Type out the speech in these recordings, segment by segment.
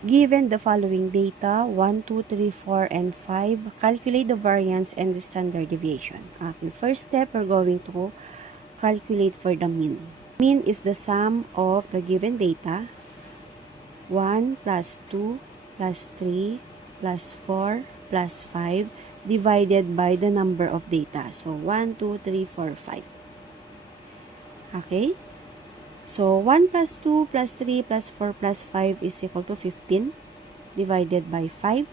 Given the following data, 1, 2, 3, 4, and 5, calculate the variance and the standard deviation. Okay, first step, we're going to calculate for the mean. Mean is the sum of the given data, 1 plus 2 plus 3 plus 4 plus 5, divided by the number of data. So, 1, 2, 3, 4, 5. Okay? So, 1 plus 2 plus 3 plus 4 plus 5 is equal to 15 divided by 5.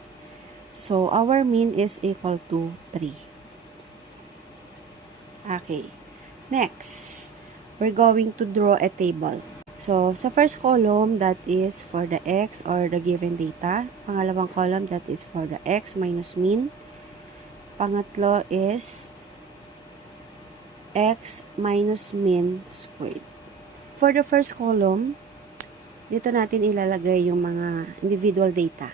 So, our mean is equal to 3. Okay. Next, we're going to draw a table. So, sa first column, that is for the x or the given data. Pangalawang column, that is for the x minus mean. Pangatlo is x minus mean squared. For the first column, dito natin ilalagay yung mga individual data.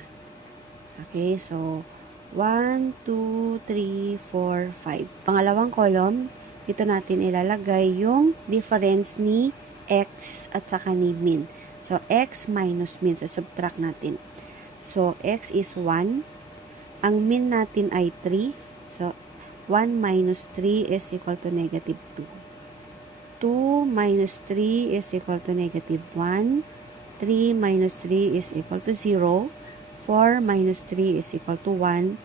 Okay, so 1, 2, 3, 4, 5. Pangalawang column, dito natin ilalagay yung difference ni x at saka ni mean. So, x minus mean. So, subtract natin. So, x is 1. Ang mean natin ay 3. So, 1 minus 3 is equal to negative 2. 2 minus 3 is equal to negative 1. 3 minus 3 is equal to 0. 4 minus 3 is equal to 1.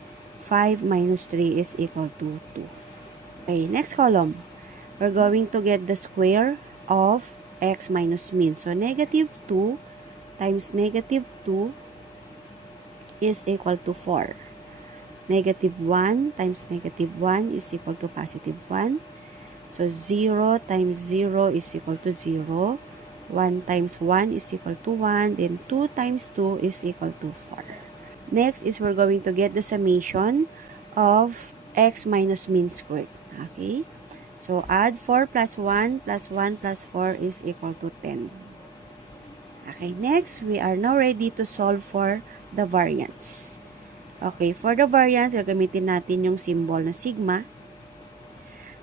5 minus 3 is equal to 2. Okay, next column. We're going to get the square of x minus mean. So, negative 2 times negative 2 is equal to 4. Negative 1 times negative 1 is equal to positive 1. So, 0 times 0 is equal to 0. 1 times 1 is equal to 1. Then, 2 times 2 is equal to 4. Next is we're going to get the summation of x minus mean squared. Okay? So, add 4 plus 1 plus 1 plus 4 is equal to 10. Okay, next, we are now ready to solve for the variance. Okay, for the variance, gagamitin natin yung symbol na sigma.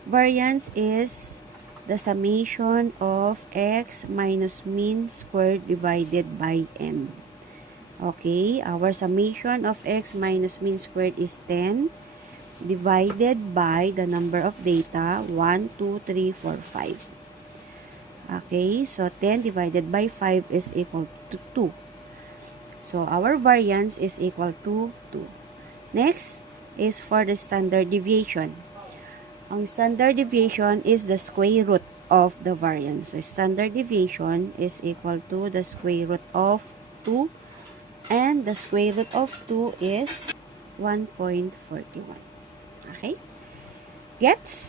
Variance is the summation of x minus mean squared divided by n. Okay, our summation of x minus mean squared is 10 divided by the number of data 1, 2, 3, 4, 5. Okay, so 10 divided by 5 is equal to 2. So our variance is equal to 2. Next is for the standard deviation. Ang standard deviation is the square root of the variance. So, standard deviation is equal to the square root of 2. And the square root of 2 is 1.41. Okay? Gets?